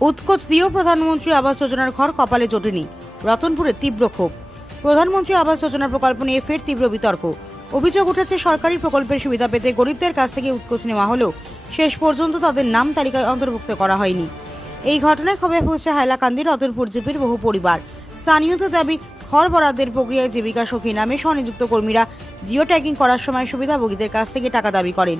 উৎকোচ দিয়েও প্রধানমন্ত্রী আবাস যোজনার ঘর কপালে জোটেনি, রতনপুরে তীব্র ক্ষোভ। প্রধানমন্ত্রী আবাস যোজনা প্রকল্প নিয়ে ফের তীব্র বিতর্ক। অভিযোগ উঠেছে সরকারি প্রকল্পের সুবিধা পেতে গরিবদের কাছ থেকে উৎকোচ নেওয়া হলেও শেষ পর্যন্ত তাদের নাম তালিকায় অন্তর্ভুক্ত করা হয়নি। এই ঘটনায় ক্ষোভে ফুঁসছে হাইলাকান্দির রতনপুর জিপির বহু পরিবার। স্থানীয়দের দাবি, ঘর বরাদ্দের প্রক্রিয়ায় জীবিকা সখী নামে স্বনিযুক্ত কর্মীরা জিও ট্যাগিং করার সময় সুবিধাভোগীদের কাছ থেকে টাকা দাবি করেন।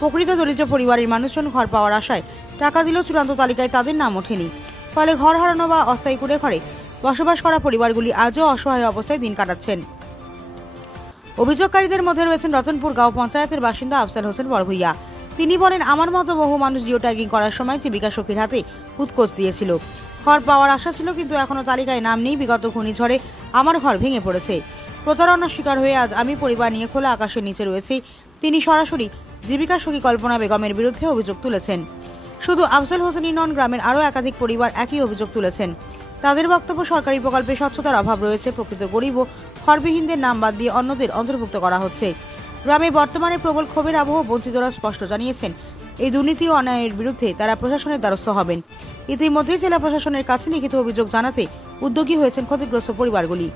প্রকৃত দরিদ্র পরিবারের মানুষজন ঘর পাওয়ার আশায় টাকা দিলেও চূড়ান্ত তালিকায় তাদের নাম ওঠেনি। ফলে ঘর হারানো বা অস্থায়ী কুড়ে ঘরে বসবাস করা পরিবারগুলি আজও অসহায় অবস্থায় দিন কাটাচ্ছেন। অভিযোগকারীদের মধ্যে রয়েছেন রতনপুর গাঁও পঞ্চায়েতের বাসিন্দা আফজাল হোসেন বড়ভূইয়া। তিনি বলেন, আমার মতো বহু মানুষ জিও ট্যাগিং করার সময় জীবিকা সখীর হাতে উৎকোচ দিয়েছিল। ঘর পাওয়ার আশা ছিল, কিন্তু এখনো তালিকায় নাম নেই। বিগত ঘূর্ণিঝড়ে আমার ঘর ভেঙে পড়েছে। প্রতারণার শিকার হয়ে আজ আমি পরিবার নিয়ে খোলা আকাশের নিচে রয়েছি। তিনি সরাসরি জীবিকা সখী কল্পনা বেগমের বিরুদ্ধে অভিযোগ তুলেছেন। শুধু আফজাল হোসেনই নন, গ্রামের আরও একাধিক পরিবার একই অভিযোগ তুলেছেন। তাদের বক্তব্য, সরকারি প্রকল্পে স্বচ্ছতার অভাব রয়েছে। প্রকৃত গরিব ও ঘরবিহীনদের নাম বাদ দিয়ে অন্যদের অন্তর্ভুক্ত করা হচ্ছে। গ্রামে বর্তমানে প্রবল ক্ষোভের আবহ। বঞ্চিতরা স্পষ্ট জানিয়েছেন, এই দুর্নীতি ও অন্যায়ের বিরুদ্ধে তারা প্রশাসনের দ্বারস্থ হবেন। ইতিমধ্যেই জেলা প্রশাসনের কাছে লিখিত অভিযোগ জানাতে উদ্যোগী হয়েছেন ক্ষতিগ্রস্ত পরিবারগুলি।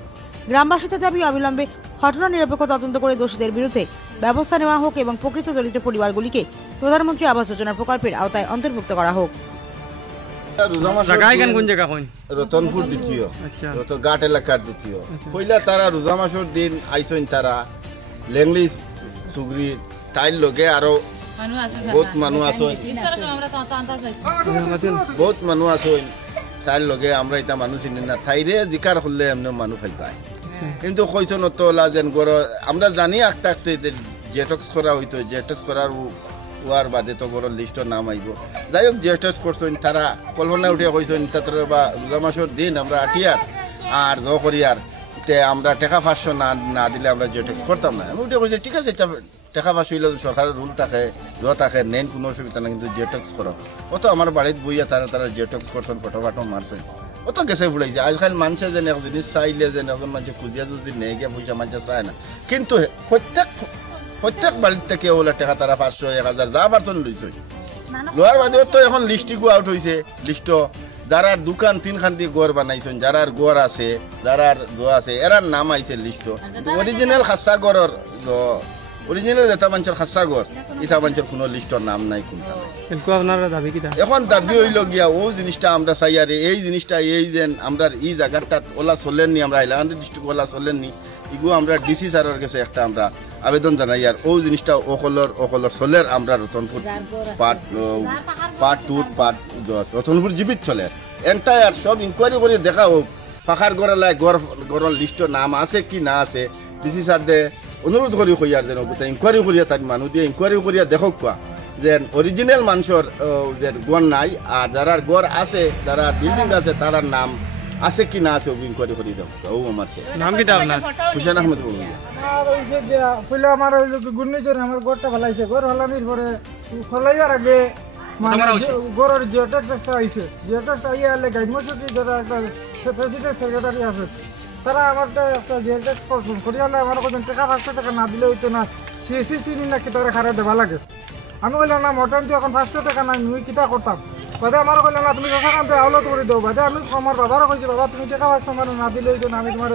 গ্রামবাসীদের দাবি, অবিলম্বে ঘটনা নিরপেক্ষ তদন্ত করে দোষীদের বিরুদ্ধে ব্যবস্থা নেওয়া হোক এবং প্রকৃত দরিদ্র পরিবারগুলিকে প্রধানমন্ত্রী আবাস যোজনা প্রকল্পের আওতায় অন্তর্ভুক্ত করা হোক। রতনপুর দ্বিতীয় ঘাট এলাকার দ্বিতীয় পয়লা তারা রোজা মাসের দিন আইসন। তারা লেংলি সুগরি তাইর লগে আরো বহুত মানুষ আসন, বহুত মানুষ আসন। তাইর লগে আমরা এটা মানুষ চিনি না। তাইরে জিকার হলে এমনি মানুষ পাই পায়, কিন্তু কইসন তোলা যেন গড় আমরা জানি আঁকতে আঁকতে জেটক্স করা হইতো। জেটক্স করার ওয়ার বাদে তো বড় লিস্টর নাম আইব। যাই হোক, জেটক্স করছেন তারা কল্পনা উঠিয়া কইছেন তাদের বা রোজা মাসের দিন আমরা আটিয়ার আর জ করিয়ার তে আমরা টাকা 500 না দিলে আমরা জেটক্স করতাম না। আমি উঠে কইছি, ঠিক আছে, টাকা 500 হইলে সরকারের রুল থাকে, থাকে নেন, কোনো অসুবিধা না, কিন্তু জেটক্স করো। অত আমার বাড়িত বইয়া তারা জেটক্স করছেন, ফটো ফাটো মারছেন, অত গেছে ফুলাইছে। আজকাল মানুষে যেন এক জিনিস চাইলে যেন এখন মানুষ খুঁজিয়া যদি নেই গিয়ে পয়সা মানুষ চায় না। কিন্তু প্রত্যেক বাড়ির থেকে ওলা টাকা তারা 500, 1000 যা পারছেন লইছে। লোয়ার বাদেও তো এখন লিস্টিগু আউট হয়েছে। লিস্ট যারা দোকান 3 খান দিয়ে গড় বানাইছেন, যারা গড় আছে, যারা দোয়া আছে, এরার নাম আইছে লিস্ট। অরিজিনাল খাসা গড়ের অরিজিনাল যেটা মানুষের খাসা গড়, এটা মানুষের কোনো লিস্টর নাম নাই। কোনটা এখন দাবি হইল গিয়া ও জিনিসটা আমরা চাই। আর এই জিনিসটা এই যে আমরা এই জায়গাটা ওলা চলেননি, আমরা হাইলাকান্দি ডিস্ট্রিক্ট ওলা চলেননি, ইগু আমরা ডিসি স্যারের কাছে একটা আমরা আবেদন জানাই। আর ও জিনিসটা ওকলর চলের আমরা রতনপুর পার্ট 2 রতনপুর জীবিত চলে এন্টায়ার সব ইনকোয়ারি করে দেখা হোক। পাখার গড়ালায় গড়ের লিস্টের নাম আছে কি না আছে, ডিসি স্যার দে অনুরোধ করি কইয়ার যেন ইনকোয়ারি করিয়া তার মানুষ দিয়ে ইনকোয়ারি করিয়া দেখক কোয়া যে অরিজিনাল মানুষের গড় নাই, আর যারা গড় আছে, যারা বিল্ডিং আছে, তার নাম আছে কি না আছে ইনকোয়ারি করি দেব। ও আমার নাম কি আপনার? হুসেন আহমেদ বলুন। আমার ঘূর্ণিঝড়ে আমার গড়টা ফেলাইছে। গড় ফেলানির পরে ফলাইবার আগে গড়ের জিওট্যাক্স আইছে। জিওট্যাক্স আইয়া হলে গাইডমসুটি যারা একটা প্রেসিডেন্ট সেক্রেটারি আছে, তারা আমার একটা জিওট্যাক্স করছেন করিয়া হলে আমার কজন টাকা 500 টাকা না দিলে হইতো না। সিএসি চিনি না কি তারা খারাপ দেওয়া লাগে। আমি বললাম না, মোটামুটি এখন 500 টাকা নাই, মুই কিতা করতাম। বাদে আমার কইলাম না, তুমি যথাকান্তে আউলত করে দেও। বাদে আমি আমার বাবারও কইছি, বাবা তুমি টাকা 500 মানে না দিলে হইতো না, আমি তোমার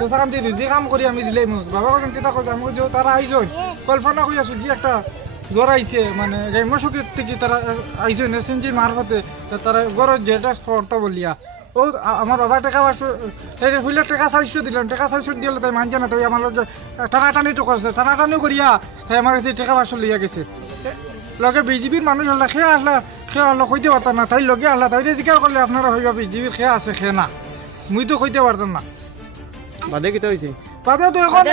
যথাকান্তি যে কাম করি আমি দিলেই। বাবা কজন কিতা করছে, আমি কইছি তারা আইসন কল্পনা করি আছো কি একটা জ্বর আইছে, মানে গাইমসুকির থেকে তারা আইসন এসএনজির মারফতে তারা গড়ের যেটা করতে বলিয়া। ও আমার বাবা টাকা 500 ফুলের টাকা 400 দিলাম। টাকা 400 দিলে তাই মানছে না, তাই আমার টানাটানি তো করছে। টানাটানি করিয়া তাই আমার কাছে টাকা 500 লইয়া গেছে। লগে বিজেপির মানুষ হলে খেয়ে আসলে কইতে পারতাম না। তাই লগে আসলা, তাই জিজ্ঞাসা করলে আপনারা হইবা বিজেপির খেয়ে আছে খেয়ে না, মুই তো কইতে পারতাম না। বাদে কিতা হইছে? বাদে তো এখন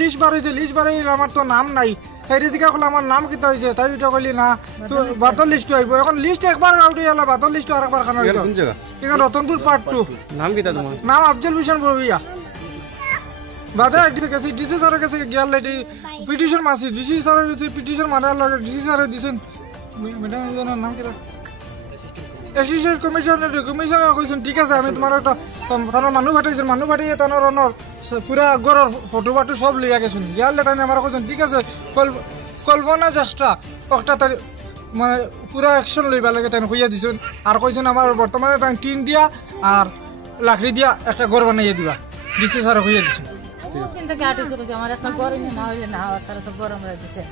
লিস্ট বার হয়েছে। লিস্ট বার হইলে আমার তো নাম নাই। তাই জিজ্ঞাসা করলে আমার নাম কিতা হয়েছে, তাই ওইটা কইলি না বাদল লিস্ট আইব। এখন লিস্ট একবার আউট হয়ে গেল, বাদল লিস্ট আরেকবার খানা হইল। এখানে রতনপুর পার্ট 2। নাম কিতা তোমার? নাম আফজল হোসেন বড়ভূইয়া। বাদে গেছে ডিসি স্যারের কাছে গিয়াল পিটিশন মারছি। ডিসি স্যারের কাছে পিটিশন মারার লগে ডিসি স্যারে দিছেন ম্যাডাম নাম কিতা অ্যাসিস্ট্যান্ট কমিশনার কইছেন, ঠিক আছে আমি তোমার একটা তারা মানুষ পাঠাইছেন। মানুষ পাঠিয়ে তার পুরা গড়ের ফটো ফাটো সব লিয়া গেছেন। ইয়ারলে তাই আমার কইছেন, ঠিক আছে কল্পনা চেষ্টা একটা মানে পুরা অ্যাকশন লইবা লাগে তাই হইয়া দিছেন আর কইছেন আমার বর্তমানে তাই টিন দিয়া আর লাকড়ি দিয়া একটা ঘর বানাইয়া দিবা দিছে স্যার হইয়া দিছেন কিন্তু কাটিছে কইছে আমার একটা গরম না হইলে না হওয়ার তারা তো গরম রয়ে দিছে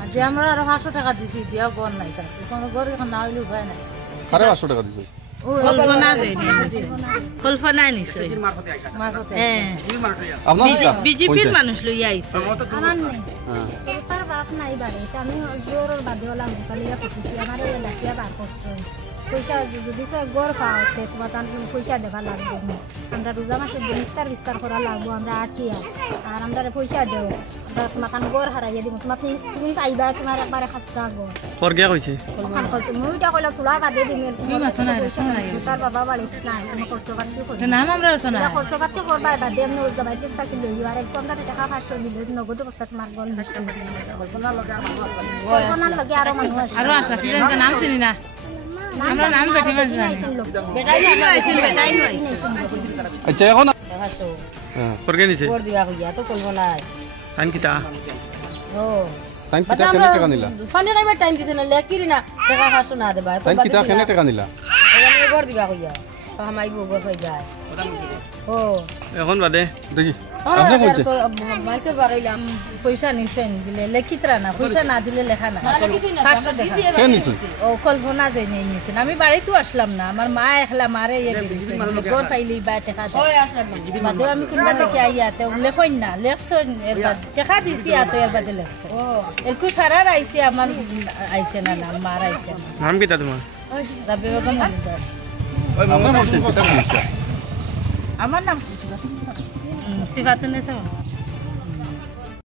আর যে আমরা আরো 500 টাকা দিছি দিয়াও গরম নাই স্যার কোনো গরম এখন না হইলে উপায় নাই 550 টাকা দিছো কল্পনা দেয় নিছে কল্পনা নিছে মারফতে আপনার বিজেপির মানুষ লইয়া আইছে আমার নেই তার বাপ নাই বাড়ি আমি জোরের বাদে হলাম কালিয়া পুষিছি আমার এই লাঠিয়া বার করছে পয়সা যদি গড় পাওতে তোমার তার পয়সা দেবা লাগবে আমরা রোজা মাসে বিস্তার করা লাগবো আমরা আটিয়া আর আমরা পয়সা দেও আমরা তোমার তার গড় হারাইয়া দিব তোমার তুমি পাইবা তোমার একবারে খাস্তা গড় পরগিয়া কইছে মুইটা কইলাম তোলা বাদে দিম তার বাবা বাড়ি নাই আমি খরচ পাতি করি নাম আমরা তো না খরচ পাতি করবা বাদে আমি ওই জমাই চেষ্টা কি লই আর একটু আমরা টাকা 500 দিলে নগদ অবস্থা তোমার গল নষ্ট কল্পনার লগে আরো মানুষ আছে আরো আসলা কি নাম চিনি না আমরা নাম বেটি মানুষ জানি বেটাই আইছিল বেটাই আইছিল আচ্ছা এখন পরগিয়া নিছে গড় দিবা কইয়া তো কল্পনা টাইম কিতা ও টাইম কিটা কেনে টাকা নিলা ফানি কাইবা টাইম দিছে না লেকিরি না টাকা হাসো না দেবা টাইম কিটা কেনে টাকা নিলা এখানে গড় দিবা কইয়া হামাইবো গড় হই যায় ও এখন বাদে দেখি আপনি কইছে মাইকে বাড়াইলাম পয়সা নিছেন দিলে লেখিতরা না পয়সা না দিলে লেখা না 500 টাকা কে নিছো ও কল্পনা দেয় নেই নিছেন আমি বাড়িতে আসলাম না আমার মা একলা মারে ইয়ে দিছে গড় পাইলি বা টাকা ওই আসলাম বাদে আমি কোনবা থেকে আইয়াতে লেখইন না লেখছন এর বাদ টাকা দিছি আতো এর বাদে লেখছ ও এলকু সারা আইছে আমার আইছে না না মার আইছে না নাম কিতা তোমার রাবে বেগম মজুমদার আমরা বলতে কিটা কইছে আমার নাম সিফাতুন্নেসা